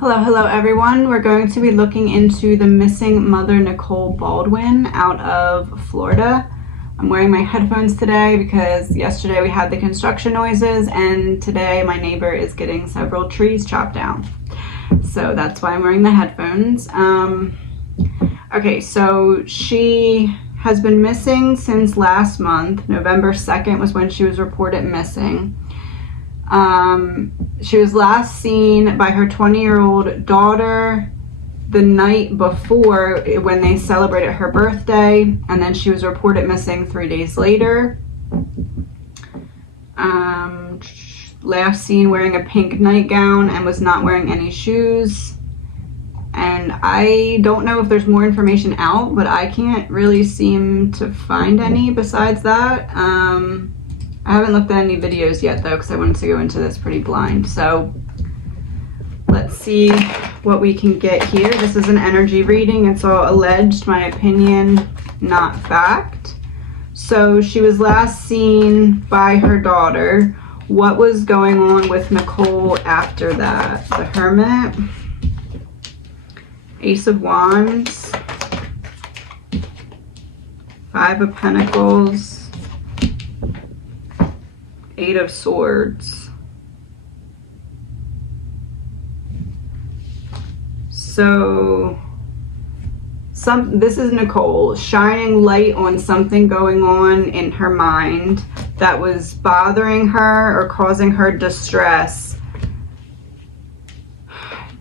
Hello everyone. We're going to be looking into the missing mother Nicole Baldwin out of Florida. I'm wearing my headphones today because yesterday we had the construction noises and today my neighbor is getting several trees chopped down. So that's why I'm wearing the headphones. Okay, so she has been missing since last month. November 2nd was when she was reported missing. She was last seen by her 20-year-old daughter the night before when they celebrated her birthday, and then she was reported missing 3 days later. Last seen wearing a pink nightgown and was not wearing any shoes. And I don't know if there's more information out, but I can't really seem to find any besides that. I haven't looked at any videos yet though, because I wanted to go into this pretty blind. So let's see what we can get here. This is an energy reading. It's all alleged, my opinion, not fact. So she was last seen by her daughter. What was going on with Nicole after that? The Hermit, Ace of Wands, Five of Pentacles, Eight of Swords. So this is Nicole shining light on something going on in her mind that was bothering her or causing her distress.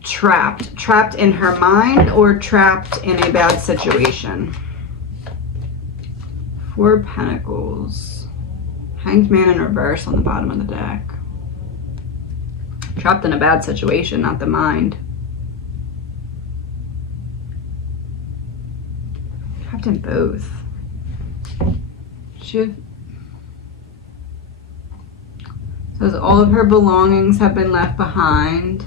Trapped in her mind or trapped in a bad situation. Four of Pentacles. Hanged Man in reverse on the bottom of the deck. Trapped in a bad situation, not the mind. Trapped in both. Says all of her belongings have been left behind.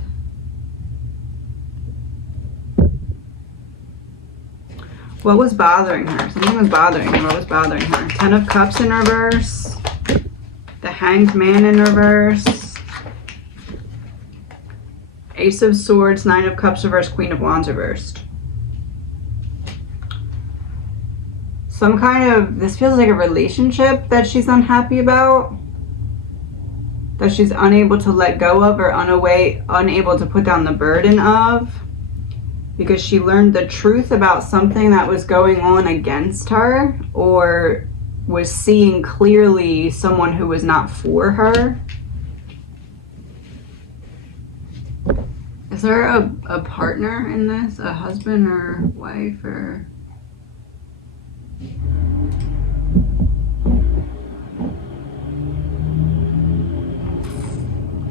What was bothering her? Something was bothering her. What was bothering her? Ten of Cups in reverse. The Hanged Man in reverse. Ace of Swords, Nine of Cups reversed, Queen of Wands reversed. Some kind of, this feels like a relationship that she's unhappy about. That she's unable to let go of or unable to put down the burden of. Because she learned the truth about something that was going on against her, or was seeing clearly someone who was not for her. Is there a partner in this? A husband or wife or...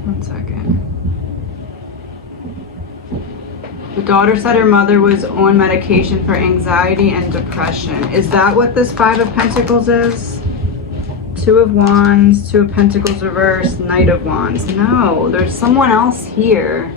One second. The daughter said her mother was on medication for anxiety and depression. Is that what this Five of Pentacles is? Two of Wands, Two of Pentacles reversed, Knight of Wands. No, there's someone else here.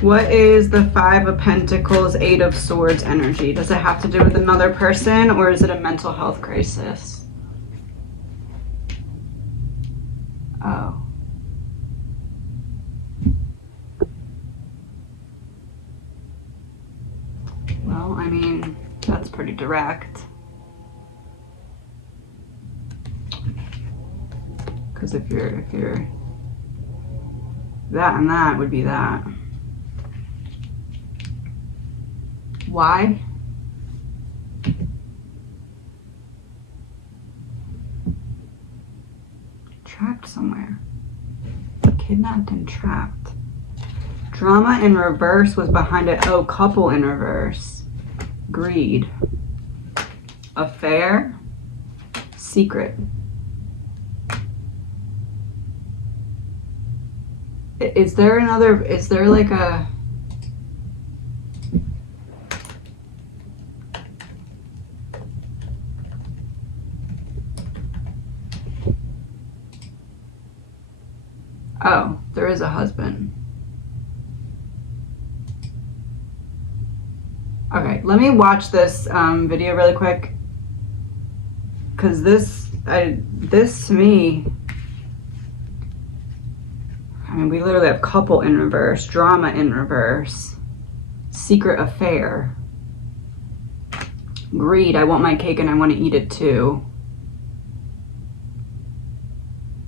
What is the Five of Pentacles, Eight of Swords energy? Does it have to do with another person or is it a mental health crisis? Oh. Well, I mean, that's pretty direct. Because if you're that and that would be that. Why? Trapped somewhere. Kidnapped and trapped. Drama in reverse was behind it. Oh, couple in reverse. Greed. Affair. Secret. Is there like a... Oh, there is a husband. Okay, let me watch this video really quick because this to me, I mean, we literally have couple in reverse, drama in reverse, secret affair, greed, I want my cake and I want to eat it too,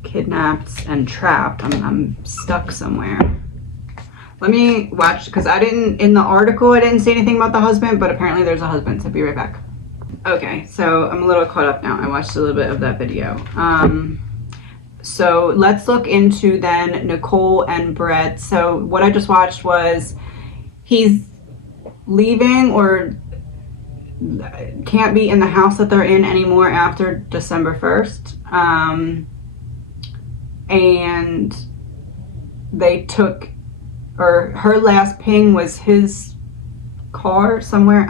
kidnapped and trapped, I'm stuck somewhere. Let me watch, because in the article I didn't say anything about the husband, but apparently there's a husband, so be right back. Okay, so I'm a little caught up now. I watched a little bit of that video. So let's look into then Nicole and Brett. So what I just watched was he's leaving or can't be in the house that they're in anymore after December 1st. And they took, or her last ping was his car somewhere.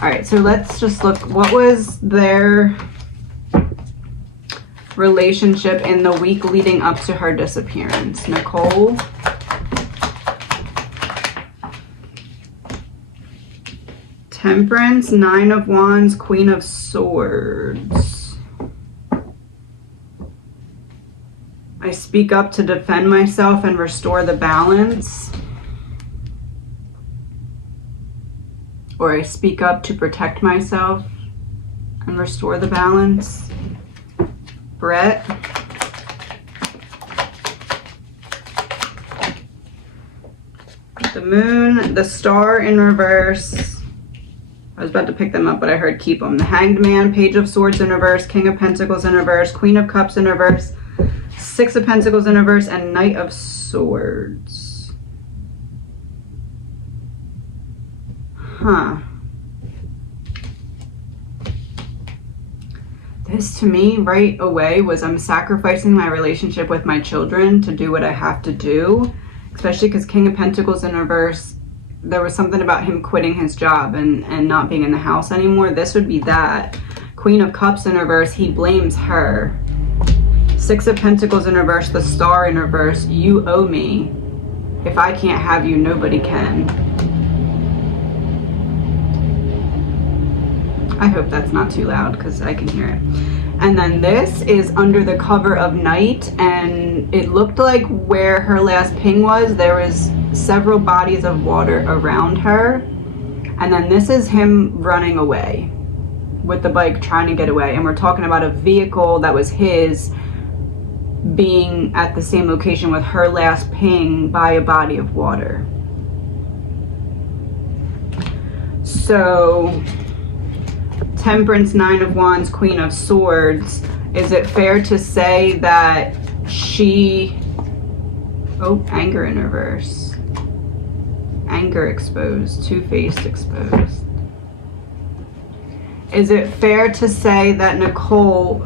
All right, so let's just look. What was their relationship in the week leading up to her disappearance? Nicole. Temperance, 9 of Wands, Queen of Swords. I speak up to defend myself and restore the balance. Or I speak up to protect myself and restore the balance. Brett. The Moon, the Star in reverse. I was about to pick them up, but I heard keep them. The Hanged Man, Page of Swords in reverse, King of Pentacles in reverse, Queen of Cups in reverse, 6 of Pentacles in reverse, and Knight of Swords. Huh. This to me right away was I'm sacrificing my relationship with my children to do what I have to do, especially because King of Pentacles in reverse, there was something about him quitting his job and not being in the house anymore. This would be that. Queen of Cups in reverse, he blames her. 6 of Pentacles in reverse, the Star in reverse, you owe me. If I can't have you, nobody can. I hope that's not too loud because I can hear it. And then this is under the cover of night, and it looked like where her last ping was, there was several bodies of water around her. And then this is him running away with the bike, trying to get away. And we're talking about a vehicle that was his being at the same location with her last ping by a body of water. So Temperance, 9 of Wands, Queen of Swords. Is it fair to say that she... Oh, anger in reverse. Anger exposed. Two-faced exposed. Is it fair to say that Nicole...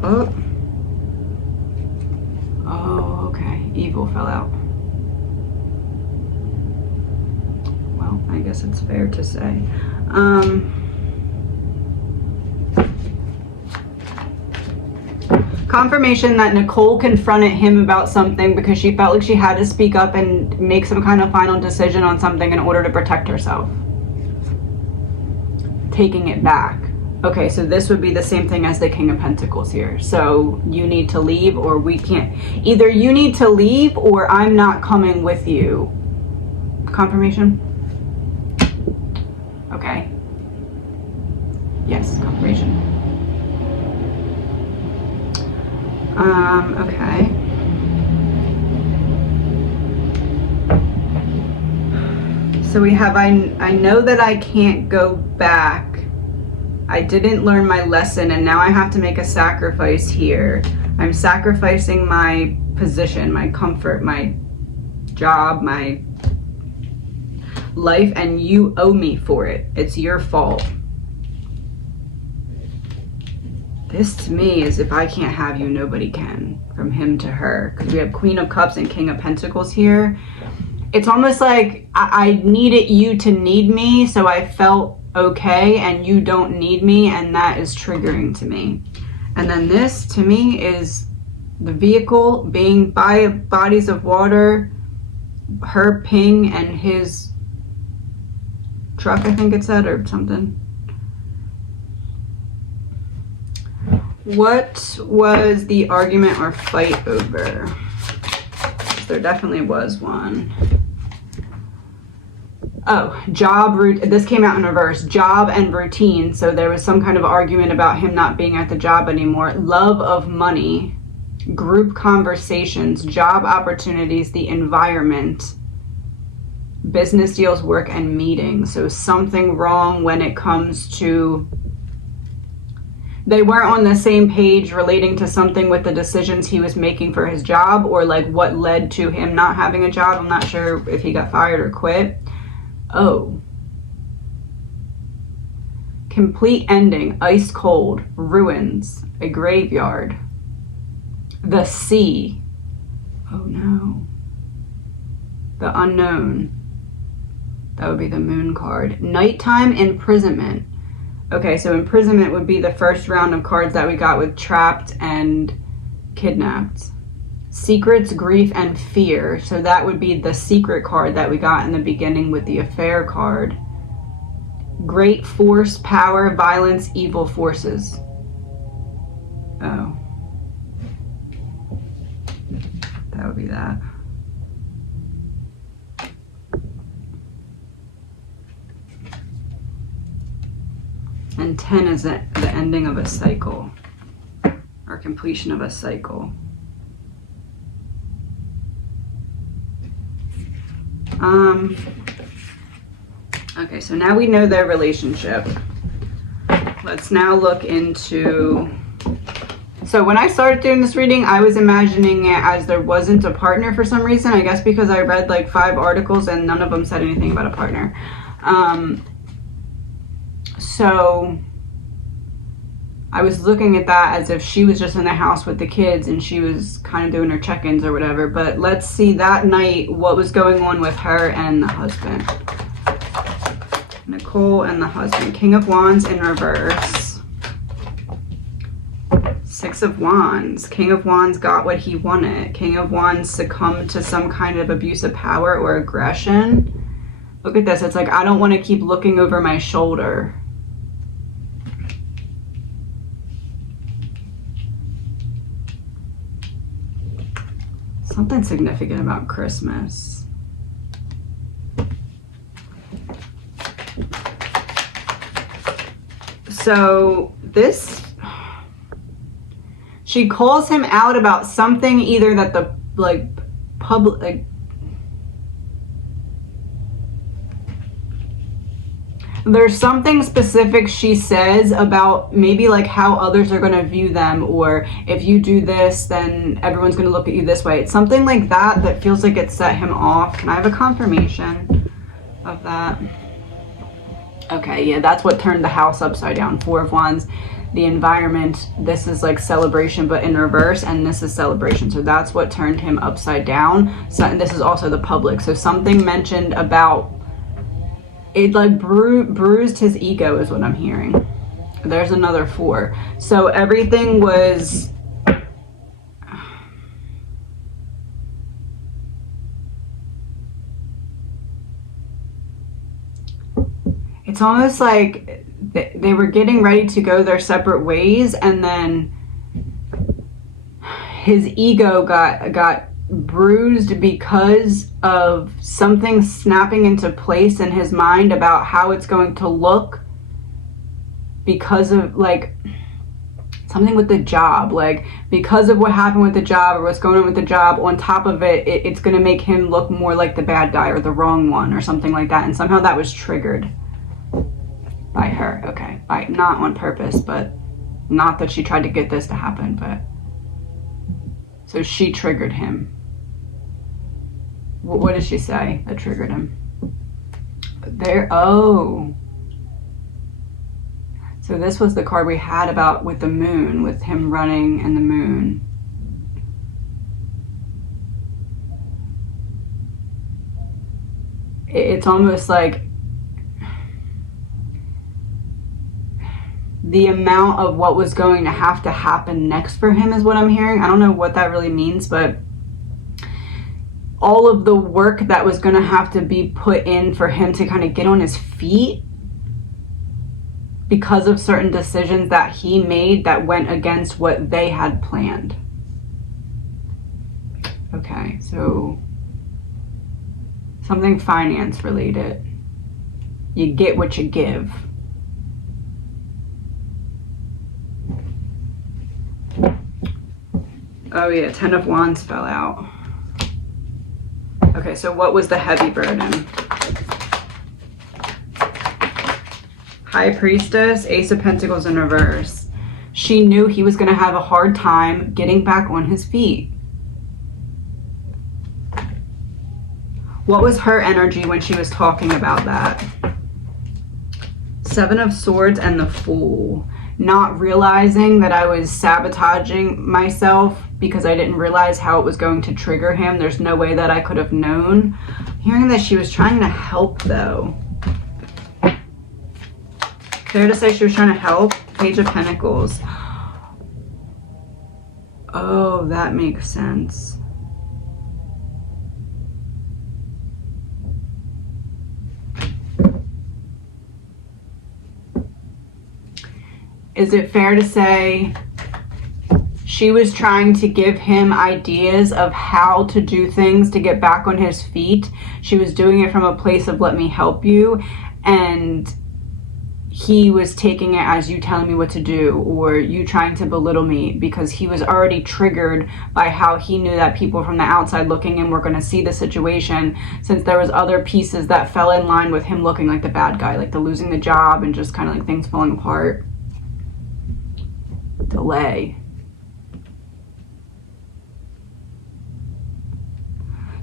Oh, okay. Evil fell out. Well, I guess it's fair to say. Confirmation that Nicole confronted him about something because she felt like she had to speak up and make some kind of final decision on something in order to protect herself. Taking it back. Okay, so this would be the same thing as the King of Pentacles here. So you need to leave or we can't. Either you need to leave or I'm not coming with you. Confirmation? Okay. Yes, confirmation. Okay. So we have, I know that I can't go back. I didn't learn my lesson and now I have to make a sacrifice here. I'm sacrificing my position, my comfort, my job, my life, and you owe me for it. It's your fault. This to me is if I can't have you, nobody can. From him to her. Because we have Queen of Cups and King of Pentacles here. It's almost like I needed you to need me, so I felt okay, and you don't need me, and that is triggering to me. And then this to me is the vehicle being by bodies of water, her ping and his truck, I think it said, or something. What was the argument or fight over? There definitely was one. Oh, job routine. This came out in reverse. Job and routine. So there was some kind of argument about him not being at the job anymore. Love of money, group conversations, job opportunities, the environment, business deals, work, and meetings. So something wrong when it comes to, they weren't on the same page relating to something with the decisions he was making for his job, or like what led to him not having a job. I'm not sure if he got fired or quit. Oh. Complete ending, ice cold, ruins, a graveyard, the sea. Oh no. The unknown. That would be the moon card. Nighttime, imprisonment. Okay, so imprisonment would be the first round of cards that we got with trapped and kidnapped. Secrets, grief, and fear. So that would be the secret card that we got in the beginning with the affair card. Great force, power, violence, evil forces. Oh. That would be that. And 10 is the ending of a cycle, or completion of a cycle. Okay, so now we know their relationship. Let's now look into... So when I started doing this reading, I was imagining it as there wasn't a partner for some reason. I guess because I read like 5 articles and none of them said anything about a partner. So I was looking at that as if she was just in the house with the kids and she was kind of doing her check-ins or whatever. But let's see that night what was going on with her and the husband. Nicole and the husband. King of Wands in reverse. 6 of Wands. King of Wands got what he wanted. King of Wands succumbed to some kind of abuse of power or aggression. Look at this. It's like, I don't want to keep looking over my shoulder. Something significant about Christmas. So this, she calls him out about something either that the like public, like, there's something specific she says about maybe like how others are going to view them, or if you do this then everyone's going to look at you this way. It's something like that that feels like it set him off. Can I have a confirmation of that? Okay, yeah, that's what turned the house upside down. 4 of Wands. The environment, this is like celebration but in reverse, and this is celebration. So that's what turned him upside down. So, and this is also the public. So something mentioned about it like bruised his ego is what I'm hearing. There's another 4. So everything was... It's almost like they were getting ready to go their separate ways, and then his ego got bruised because of something snapping into place in his mind about how it's going to look, because of like something with the job, like because of what happened with the job or what's going on with the job. On top of it, it's going to make him look more like the bad guy or the wrong one or something like that, and somehow that was triggered by her. Okay, not on purpose, but not that she tried to get this to happen, but so she triggered him. What did she say that triggered him? There, oh. So this was the card we had about with the moon, with him running and the moon. It's almost like the amount of what was going to have to happen next for him is what I'm hearing. I don't know what that really means, but all of the work that was going to have to be put in for him to kind of get on his feet, because of certain decisions that he made that went against what they had planned. Okay, so something finance related. You get what you give. Oh yeah, 10 of Wands fell out. Okay, so what was the heavy burden? High Priestess, Ace of Pentacles in reverse. She knew he was going to have a hard time getting back on his feet. What was her energy when she was talking about that? 7 of Swords and the Fool. Not realizing that I was sabotaging myself because I didn't realize how it was going to trigger him. There's no way that I could have known. Hearing that she was trying to help though. Fair to say she was trying to help? Page of Pentacles. Oh, that makes sense. Is it fair to say she was trying to give him ideas of how to do things to get back on his feet? She was doing it from a place of let me help you, and he was taking it as you telling me what to do or you trying to belittle me, because he was already triggered by how he knew that people from the outside looking in were going to see the situation, since there was other pieces that fell in line with him looking like the bad guy, like the losing the job and just kind of like things falling apart. Delay.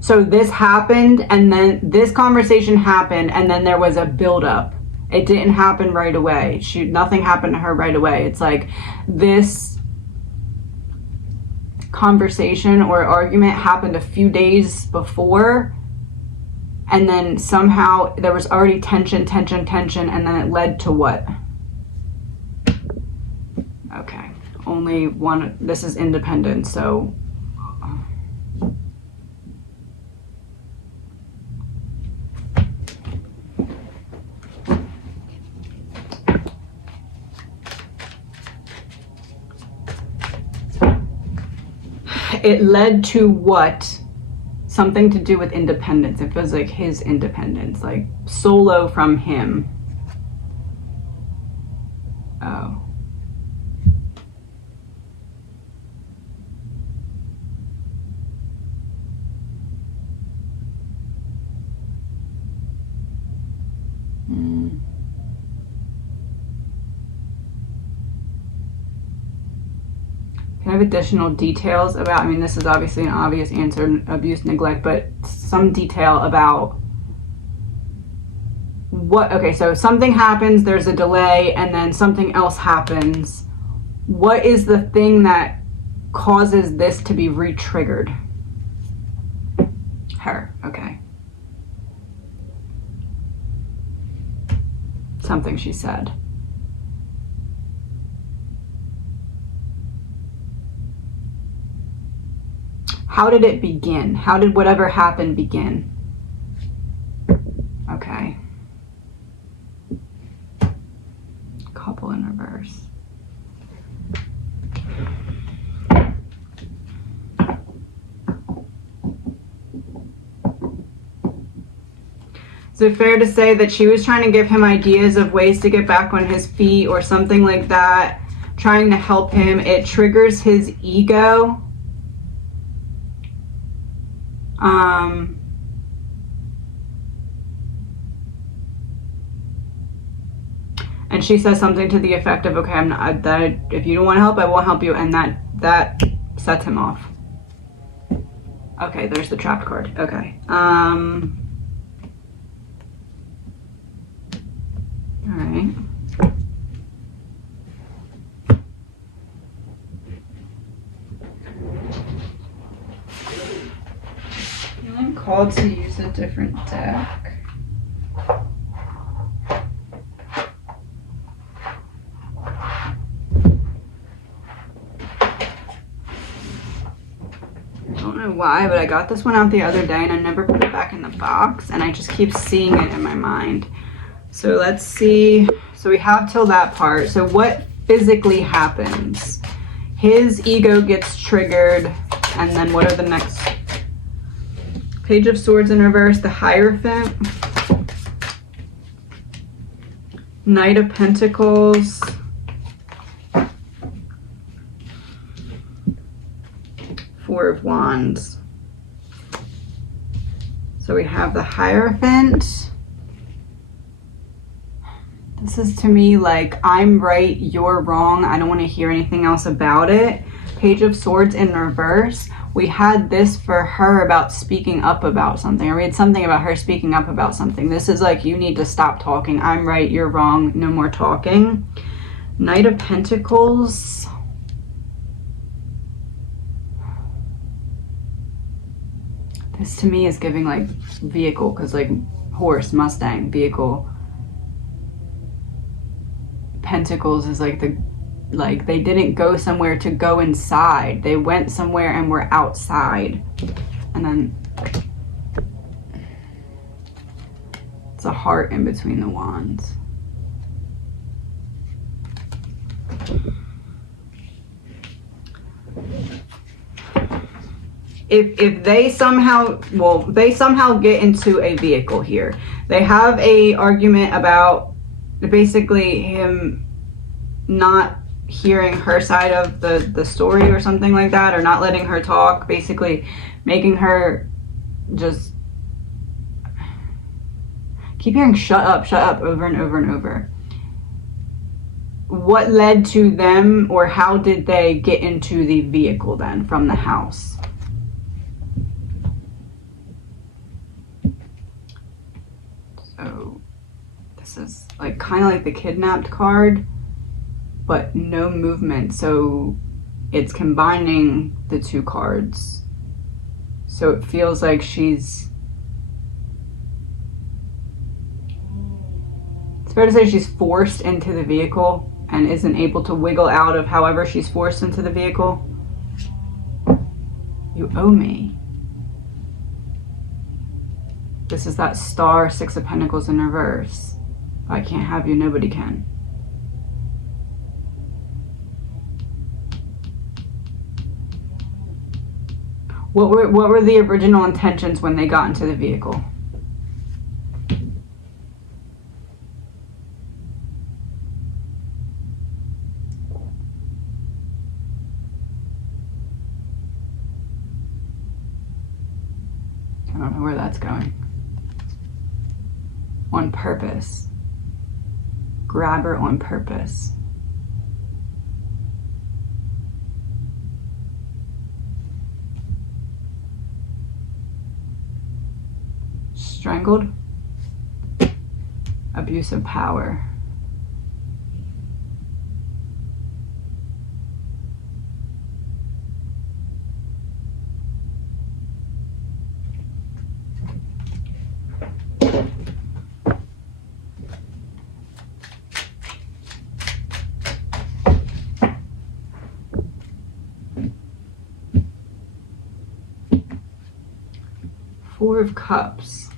So this happened, and then this conversation happened, and then there was a buildup. It didn't happen right away. Nothing happened to her right away. It's like this conversation or argument happened a few days before, and then somehow there was already tension, and then it led to what? Okay. Only one. This is independent, so it led to what? Something to do with independence. It feels like his independence, like solo from him. Oh. Can I have additional details about, I mean, this is obviously an obvious answer, abuse, neglect, but some detail about what, okay, so something happens, there's a delay, and then something else happens. What is the thing that causes this to be re-triggered? Her, okay. Something she said. How did it begin? How did whatever happened begin? Okay. Couple in reverse. Is it fair to say that she was trying to give him ideas of ways to get back on his feet or something like that, trying to help him? It triggers his ego. And she says something to the effect of, okay, if you don't want to help, I won't help you. And that sets him off. Okay, there's the trapped card. Okay. All right. I'm called to use a different deck. I don't know why, but I got this one out the other day and I never put it back in the box, and I just keep seeing it in my mind. So let's see So we have till that part. So what physically happens? His ego gets triggered, and then what are the next? Page of Swords in reverse, the Hierophant, Knight of Pentacles, Four of Wands. So we have the Hierophant. This is to me like, I'm right, you're wrong. I don't want to hear anything else about it. Page of Swords in reverse. We had this for her about speaking up about something. I read something about her speaking up about something. This is like, you need to stop talking. I'm right, you're wrong. No more talking. Knight of Pentacles. This to me is giving like vehicle, because like horse, Mustang, vehicle. Pentacles is like the, like they didn't go somewhere to go inside. They went somewhere and were outside. And then it's a heart in between the wands. If they somehow, well, they somehow get into a vehicle here. They have a argument about basically him not hearing her side of the story or something like that, or not letting her talk, basically making her just keep hearing shut up over and over and over. What led to them, or how did they get into the vehicle then from the house? So this is like kind of like the kidnapped card, but no movement. So it's combining the two cards. So it feels like it's fair to say she's forced into the vehicle and isn't able to wiggle out of however she's forced into the vehicle. You owe me. This is that Star, Six of Pentacles in reverse. If I can't have you, nobody can. What were the original intentions when they got into the vehicle? I don't know where that's going. On purpose. Grab her on purpose. Strangled. Abuse of power. Four of Cups.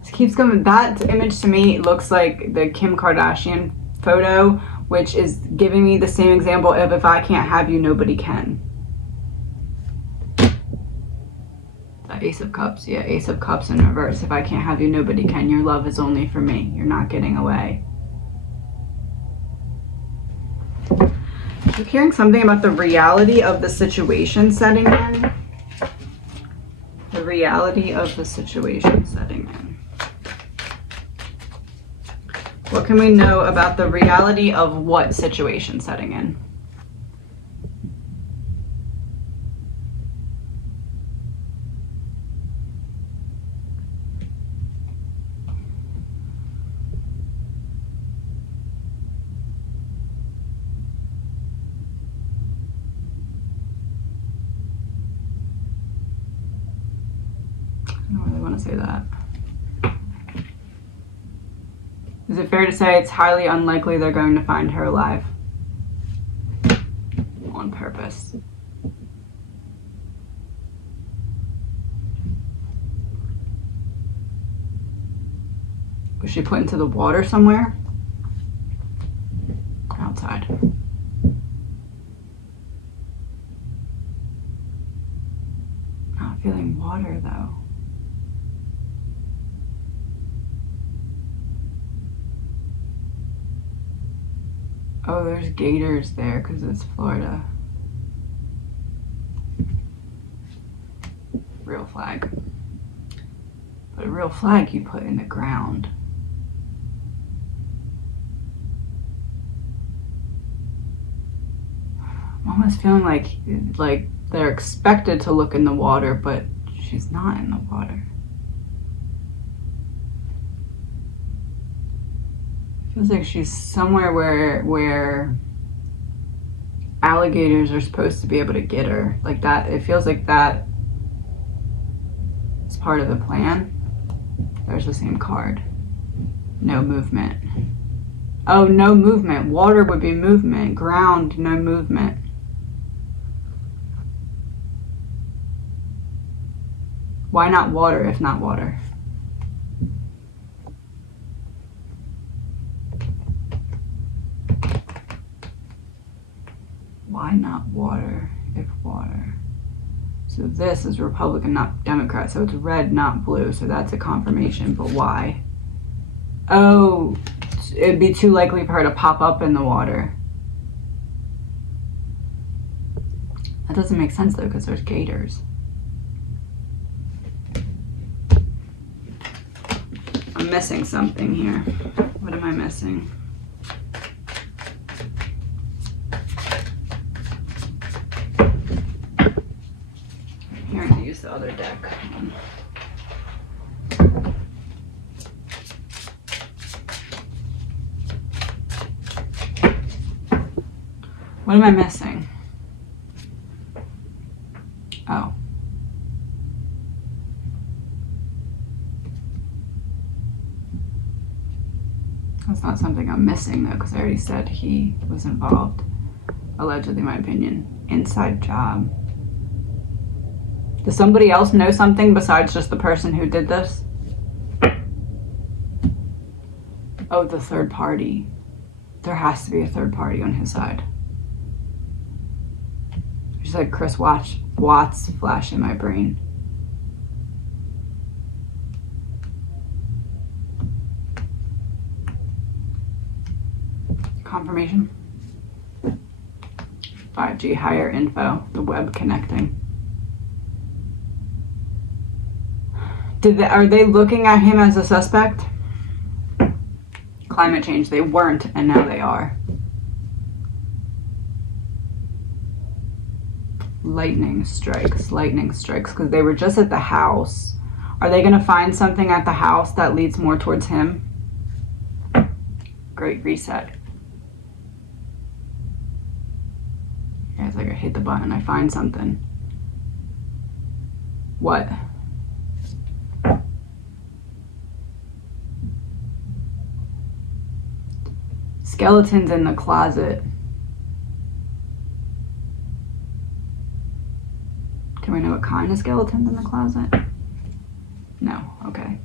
This keeps coming. That image to me looks like the Kim Kardashian photo, which is giving me the same example of if I can't have you, nobody can. The Ace of Cups. Yeah, Ace of Cups in reverse. If I can't have you, nobody can. Your love is only for me. You're not getting away. I'm hearing something about the reality of the situation setting in. The reality of the situation setting in. What can we know about the reality of what situation setting in? I don't really want to say that. Is it fair to say it's highly unlikely they're going to find her alive? On purpose. Was she put into the water somewhere? Outside. Not feeling water though. Oh, there's gators there because it's Florida. Real flag. But a real flag you put in the ground. I'm almost feeling like they're expected to look in the water, but she's not in the water. Feels like she's somewhere where alligators are supposed to be able to get her. Like that, it feels like that is part of the plan. There's the same card. No movement. Oh, no movement. Water would be movement. Ground, no movement. Why not water if not water? Why not water if water? So this is Republican, not Democrat. So it's red, not blue. So that's a confirmation, but why? Oh, it'd be too likely for her to pop up in the water. That doesn't make sense though, because there's gators. I'm missing something here. What am I missing? Here, I'm gonna use the other deck. What am I missing? Oh. That's not something I'm missing though, because I already said he was involved. Allegedly, my opinion. Inside job. Does somebody else know something besides just the person who did this? Oh, the third party. There has to be a third party on his side. Just like Chris Watts flash in my brain. Confirmation. 5G higher info, the web connecting. Are they looking at him as a suspect? Climate change, they weren't, and now they are. Lightning strikes, because they were just at the house. Are they going to find something at the house that leads more towards him? Great reset. Yeah, it's like I hit the button, I find something. What? Skeletons in the closet. Can we know what kind of skeletons in the closet? No, okay.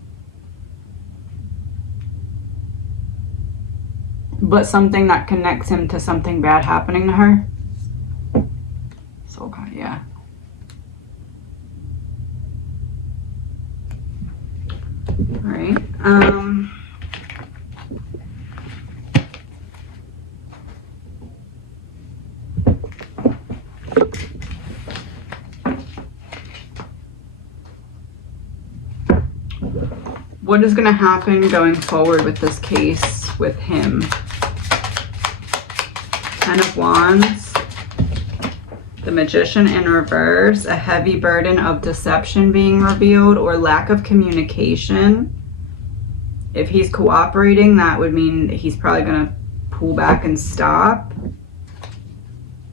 But something that connects him to something bad happening to her? Soul card, yeah. All right. What is going to happen going forward with this case with him? Ten of Wands, the Magician in reverse, a heavy burden of deception being revealed or lack of communication. If he's cooperating, that would mean he's probably going to pull back and stop.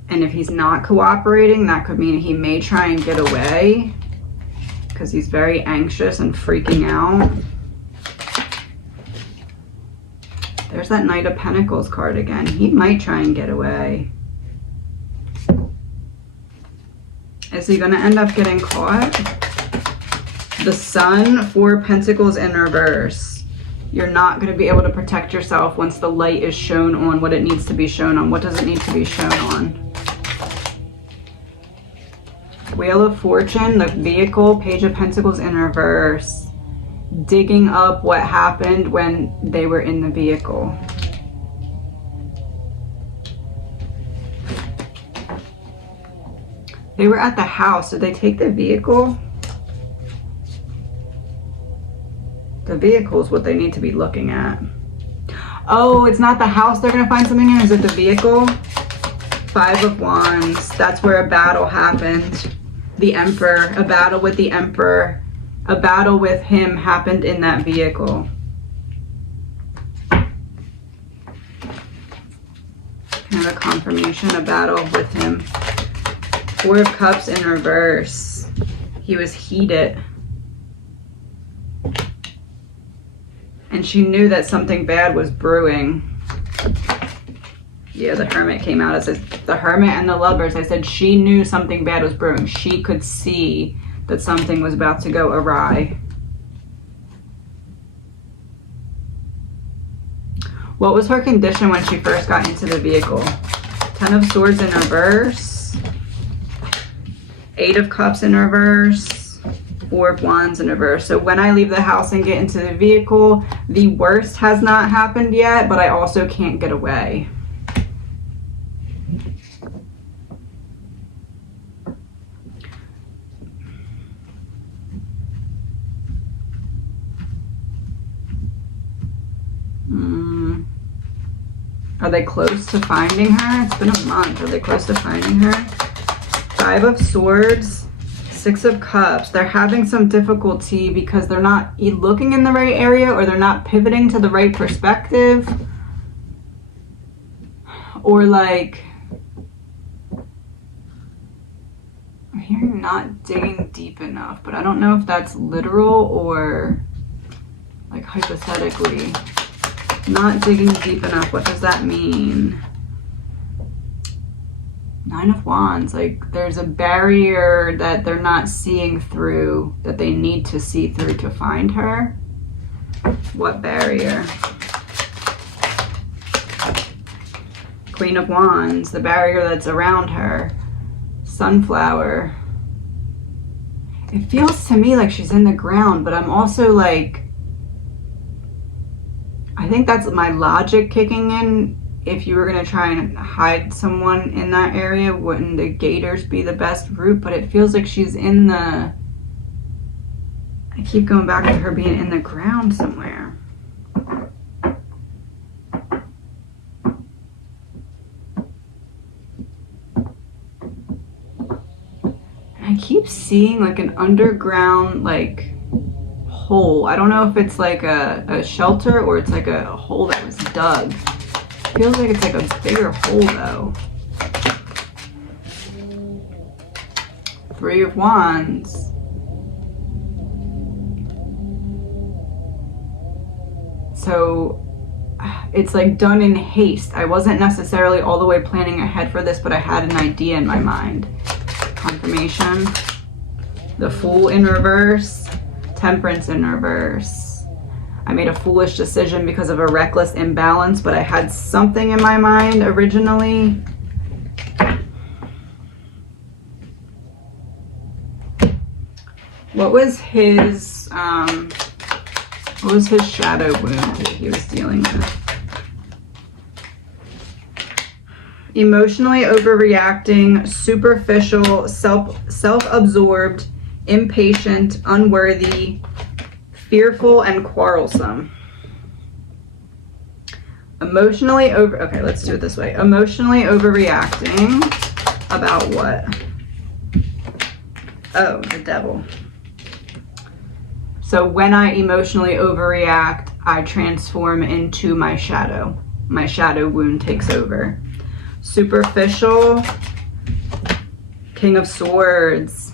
And if he's not cooperating, that could mean he may try and get away because he's very anxious and freaking out. There's that Knight of Pentacles card again. He might try and get away. Is he going to end up getting caught? The Sun, 4 Pentacles in reverse. You're not going to be able to protect yourself once the light is shown on what it needs to be shown on. What does it need to be shown on? Wheel of Fortune, the vehicle, Page of Pentacles in reverse. Digging up what happened when they were in the vehicle. They were at the house. Did they take the vehicle? The vehicle is what they need to be looking at. Oh, it's not the house they're going to find something in. Is it the vehicle? 5 of Wands. That's where a battle happened. The Emperor. A battle with the Emperor. A battle with him happened in that vehicle. Kind of a confirmation. A battle with him. 4 of Cups in reverse. He was heated. And she knew that something bad was brewing. Yeah, the Hermit came out as the Hermit and the Lovers. I said she knew something bad was brewing. She could see that something was about to go awry. What was her condition when she first got into the vehicle? 10 of Swords in reverse. 8 of Cups in reverse. 4 of Wands in reverse. So when I leave the house and get into the vehicle, the worst has not happened yet, but I also can't get away. Are they close to finding her? It's been a month. Are they close to finding her? 5 of Swords, 6 of Cups. They're having some difficulty because they're not looking in the right area, or they're not pivoting to the right perspective. Or like, I'm hearing not digging deep enough, but I don't know if that's literal or like hypothetically. Not digging deep enough. What does that mean? 9 of Wands. Like there's a barrier that they're not seeing through, that they need to see through to find her. What barrier? Queen of Wands. The barrier that's around her. Sunflower. It feels to me like she's in the ground, but I'm also like, I think that's my logic kicking in. If you were going to try and hide someone in that area, wouldn't the gators be the best route? But it feels like she's in the... I keep going back to her being in the ground somewhere. I keep seeing like an underground, like... hole. I don't know if it's like a shelter or it's like a hole that was dug. Feels like it's like a bigger hole though. 3 of Wands. So it's like done in haste. I wasn't necessarily all the way planning ahead for this, but I had an idea in my mind. Confirmation. The Fool in reverse. Temperance in reverse. I made a foolish decision because of a reckless imbalance, but I had something in my mind originally. What was his shadow wound that he was dealing with? Emotionally overreacting, superficial, self-absorbed, impatient, unworthy, fearful, and quarrelsome. Okay, let's do it this way. Emotionally overreacting about what? Oh, the Devil. So when I emotionally overreact, I transform into my shadow. My shadow wound takes over. Superficial, King of Swords.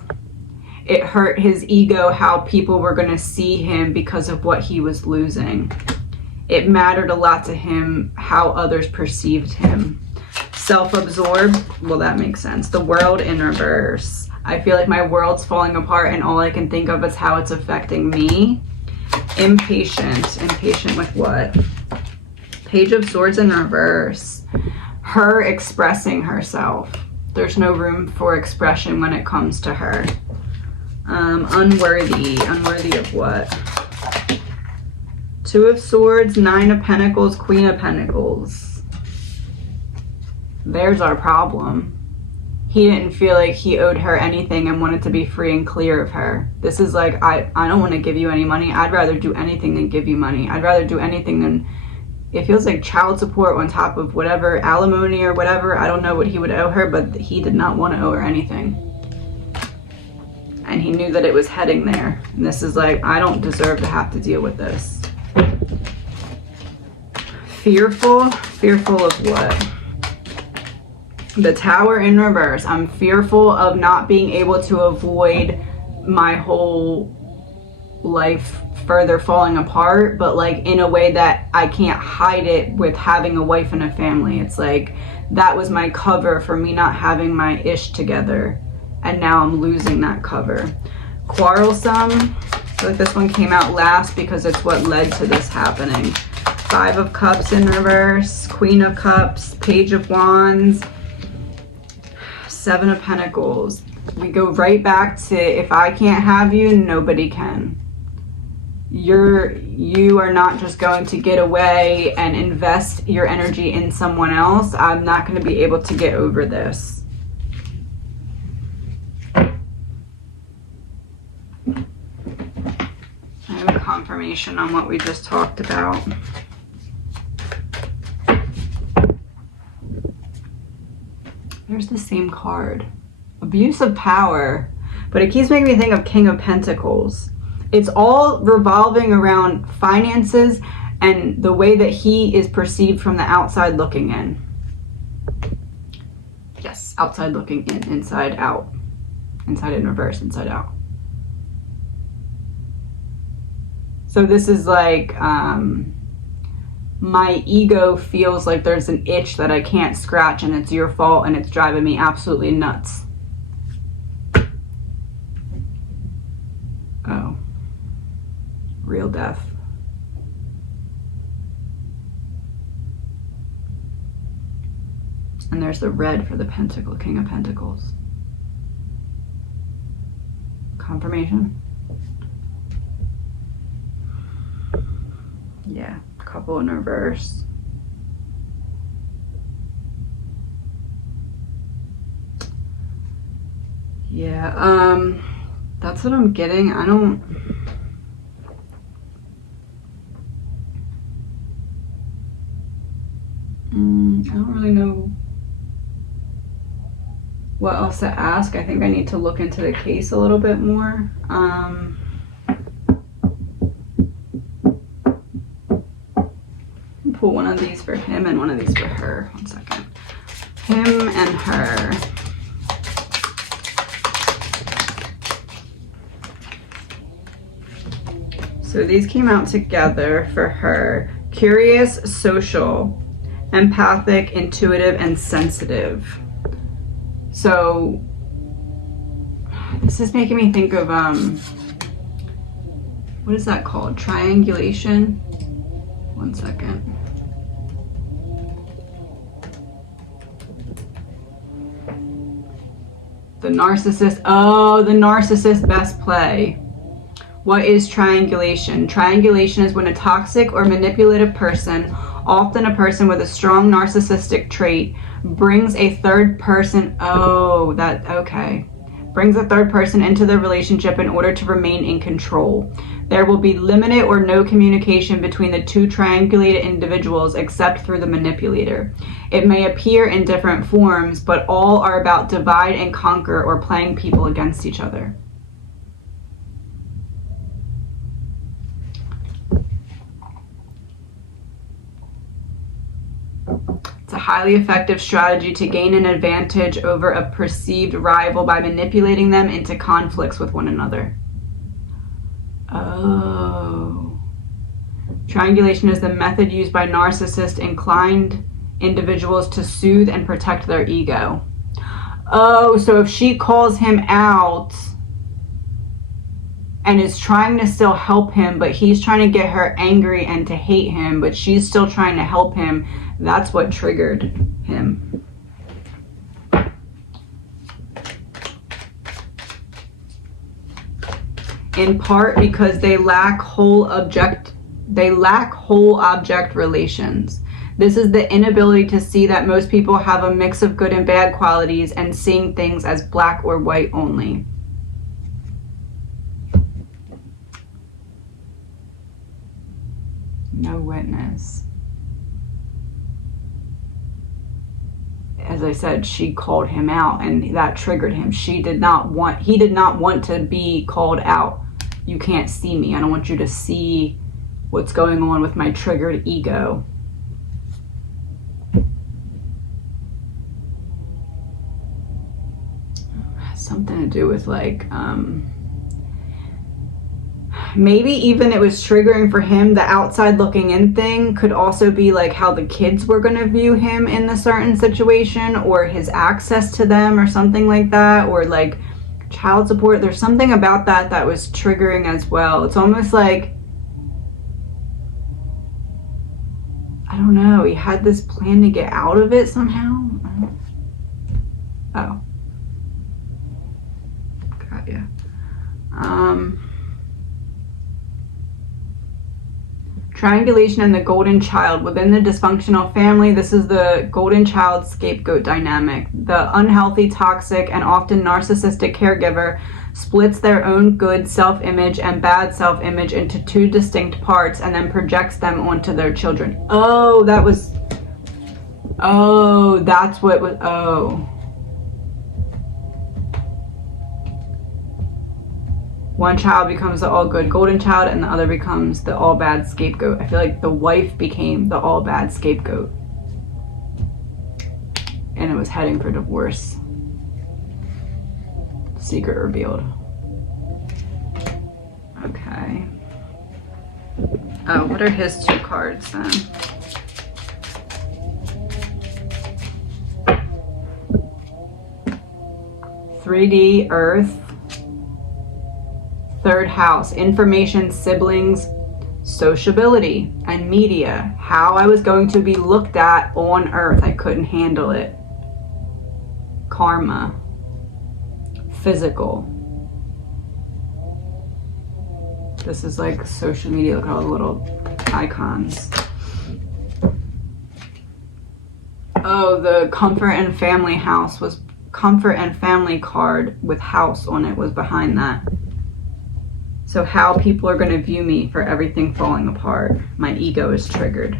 It hurt his ego how people were going to see him because of what he was losing. It mattered a lot to him how others perceived him. Self-absorbed, well, that makes sense. The World in reverse. I feel like my world's falling apart and all I can think of is how it's affecting me. Impatient. Impatient with what? Page of Swords in reverse. Her expressing herself. There's no room for expression when it comes to her. Unworthy. Unworthy of what? Two of Swords, Nine of Pentacles, Queen of Pentacles. There's our problem. He didn't feel like he owed her anything and wanted to be free and clear of her. This is like, I don't want to give you any money. I'd rather do anything than give you money. I'd rather do anything than... It feels like child support on top of whatever, alimony or whatever. I don't know what he would owe her, but he did not want to owe her anything. And he knew that it was heading there. And this is like, I don't deserve to have to deal with this. Fearful. Fearful of what? The Tower in reverse. I'm fearful of not being able to avoid my whole life further falling apart, but like in a way that I can't hide it with having a wife and a family. It's like that was my cover for me not having my ish together, and now I'm losing that cover. Quarrelsome. I feel like this one came out last because it's what led to this happening. Five of Cups in reverse, Queen of Cups, Page of Wands, Seven of Pentacles. We go right back to, if I can't have you, nobody can. You are not just going to get away and invest your energy in someone else. I'm not going to be able to get over this. I have a confirmation on what we just talked about. There's the same card. Abuse of power. But it keeps making me think of King of Pentacles. It's all revolving around finances and the way that he is perceived from the outside looking in. Yes, outside looking in, inside out. Inside in reverse, inside out. So this is like, my ego feels like there's an itch that I can't scratch and it's your fault and it's driving me absolutely nuts. Oh. Real death. And there's the red for the Pentacle, King of Pentacles. Confirmation. Yeah, couple in reverse. Yeah, that's what I'm getting. I don't really know what else to ask. I think I need to look into the case a little bit more. Pull one of these for him and one of these for her. 1 second. Him and her. So these came out together for her. Curious, social, empathic, intuitive, and sensitive. So this is making me think of what is that called? Triangulation. 1 second. The narcissist. Oh, the narcissist best play. What is triangulation? Triangulation is when a toxic or manipulative person, often a person with a strong narcissistic trait, brings a third person, brings a third person into the relationship in order to remain in control. There will be limited or no communication between the two triangulated individuals except through the manipulator. It may appear in different forms, but all are about divide and conquer or playing people against each other. It's a highly effective strategy to gain an advantage over a perceived rival by manipulating them into conflicts with one another. Oh. Triangulation is the method used by narcissist-inclined individuals to soothe and protect their ego. Oh, so if she calls him out, and is trying to still help him, but he's trying to get her angry and to hate him, but she's still trying to help him. That's what triggered him. In part because they lack whole object relations. This is the inability to see that most people have a mix of good and bad qualities and seeing things as black or white only. No witness. As I said, she called him out and that triggered him. He did not want to be called out. You can't see me. I don't want you to see what's going on with my triggered ego. Something to do with like, maybe even it was triggering for him. The outside looking in thing could also be like how the kids were going to view him in the certain situation, or his access to them or something like that, or like child support. There's something about that was triggering as well. It's almost like, I don't know, he had this plan to get out of it somehow. Oh. Got ya. Triangulation and the golden child. Within the dysfunctional family, this is the golden child scapegoat dynamic. The unhealthy, toxic, and often narcissistic caregiver splits their own good self-image and bad self-image into two distinct parts and then projects them onto their children. Oh, that's what was, oh. One child becomes the all-good golden child and the other becomes the all-bad scapegoat. I feel like the wife became the all-bad scapegoat. And it was heading for divorce. Secret revealed. Okay. Oh, what are his two cards then? (3D) Earth. Third house, information, siblings, sociability, and media. How I was going to be looked at on Earth. I couldn't handle it. Karma. Physical. This is like social media. Look at all the little icons. Oh, the comfort and family house was, comfort and family card with house on it was behind that. So how people are going to view me for everything falling apart. My ego is triggered.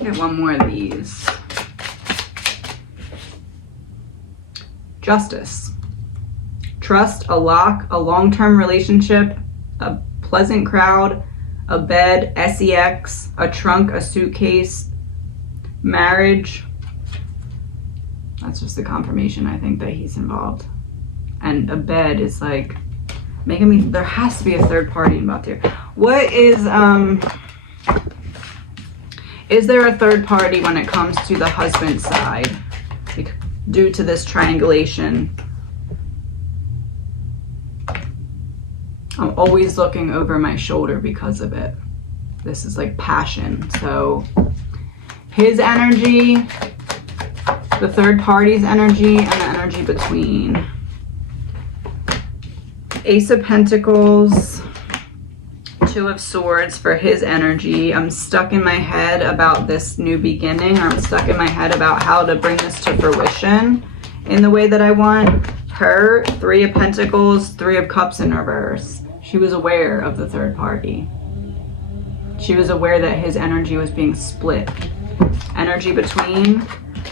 Get one more of these. Justice. Trust, a lock, a long-term relationship, a pleasant crowd, a bed, sex, a trunk, a suitcase, marriage. That's just the confirmation, I think, that he's involved. And a bed is like making me, there has to be a third party involved here. What is there a third party when it comes to the husband side? Like, due to this triangulation. I'm always looking over my shoulder because of it. This is like passion. So his energy, the third party's energy, and the energy between. Ace of Pentacles, Two of Swords for his energy. I'm stuck in my head about this new beginning, or I'm stuck in my head about how to bring this to fruition in the way that I want. Her, Three of Pentacles, Three of Cups in reverse. She was aware of the third party. She was aware that his energy was being split. Energy between.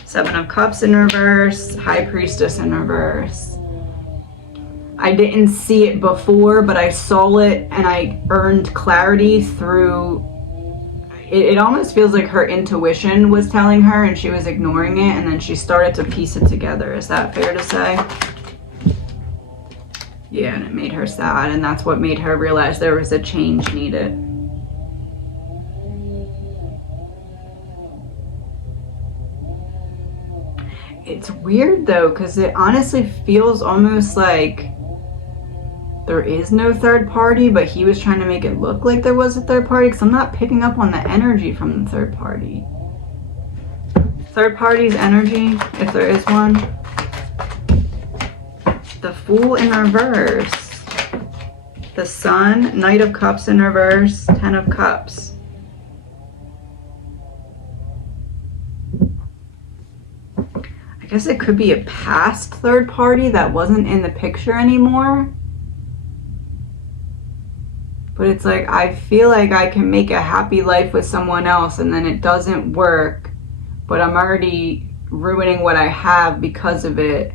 Seven of Cups in reverse, High Priestess in reverse. I didn't see it before, but I saw it and I earned clarity through, it almost feels like her intuition was telling her and she was ignoring it, and then she started to piece it together. Is that fair to say? Yeah, and it made her sad, and that's what made her realize there was a change needed. It's weird though, because it honestly feels almost like there is no third party, but he was trying to make it look like there was a third party, because I'm not picking up on the energy from the third party. Third party's energy, if there is one. The Fool in reverse. The Sun, Knight of Cups in reverse, Ten of Cups. I guess it could be a past third party that wasn't in the picture anymore. But it's like, I feel like I can make a happy life with someone else and then it doesn't work, but I'm already ruining what I have because of it.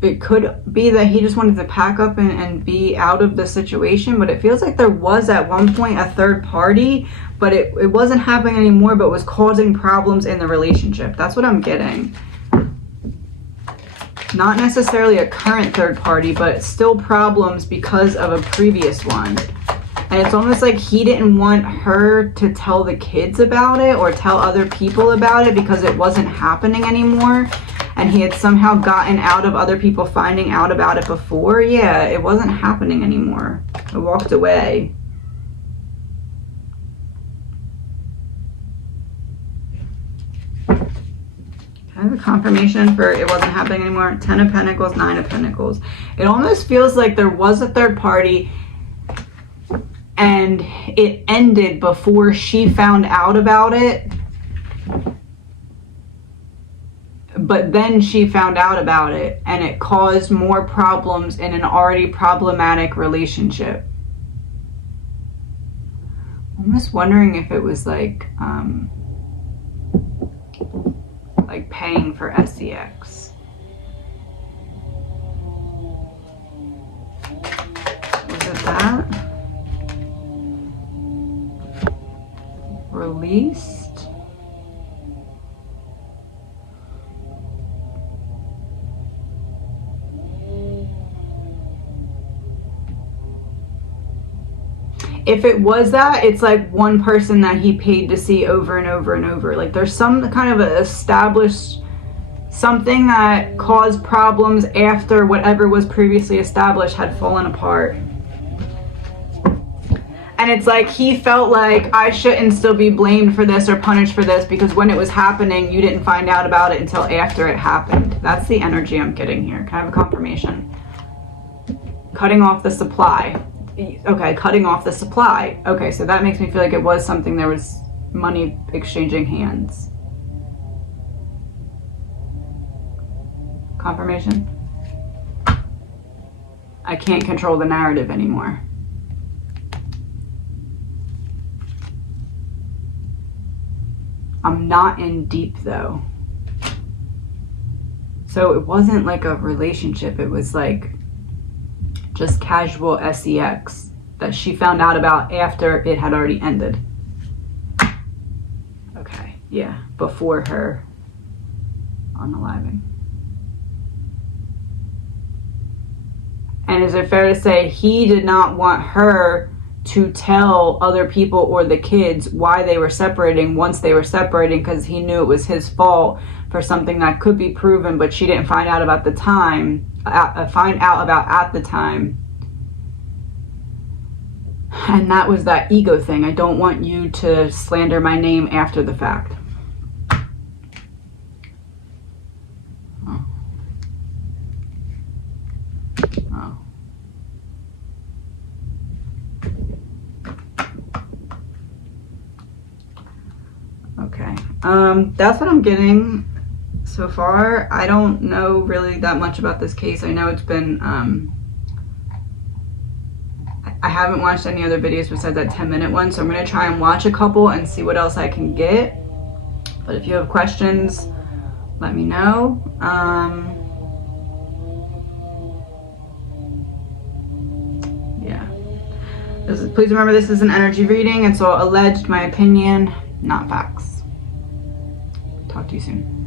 It could be that he just wanted to pack up and be out of the situation, but it feels like there was at one point a third party, but it wasn't happening anymore, but was causing problems in the relationship. That's what I'm getting. Not necessarily a current third party, but still problems because of a previous one. And it's almost like he didn't want her to tell the kids about it or tell other people about it because it wasn't happening anymore. And he had somehow gotten out of other people finding out about it before. Yeah, it wasn't happening anymore. It walked away. I have a confirmation for it wasn't happening anymore. 10 of Pentacles, 9 of Pentacles. It almost feels like there was a third party and it ended before she found out about it. But then she found out about it and it caused more problems in an already problematic relationship. I'm just wondering if it was like paying for SEX. Was it that? Released? If it was that, it's like one person that he paid to see over and over and over. Like there's some kind of a established something that caused problems after whatever was previously established had fallen apart. And it's like he felt like I shouldn't still be blamed for this or punished for this because when it was happening, you didn't find out about it until after it happened. That's the energy I'm getting here. Can I have a confirmation? Cutting off the supply. Okay, cutting off the supply. Okay, so that makes me feel like it was something, there was money exchanging hands. Confirmation? I can't control the narrative anymore. I'm not in deep though. So it wasn't like a relationship, it was like just casual SEX that she found out about after it had already ended. Okay, yeah, before her unaliving. And is it fair to say he did not want her to tell other people or the kids why they were separating once they were separating because he knew it was his fault for something that could be proven, but she didn't find out about the time. At the time. And that was that ego thing. I don't want you to slander my name after the fact. Oh. Oh. Okay. That's what I'm getting so far. I don't know really that much about this case. I know it's been I haven't watched any other videos besides that 10-minute one, so I'm going to try and watch a couple and see what else I can get. But if you have questions, let me know. Yeah. Please remember this is an energy reading, and so alleged, my opinion, not facts. Talk to you soon.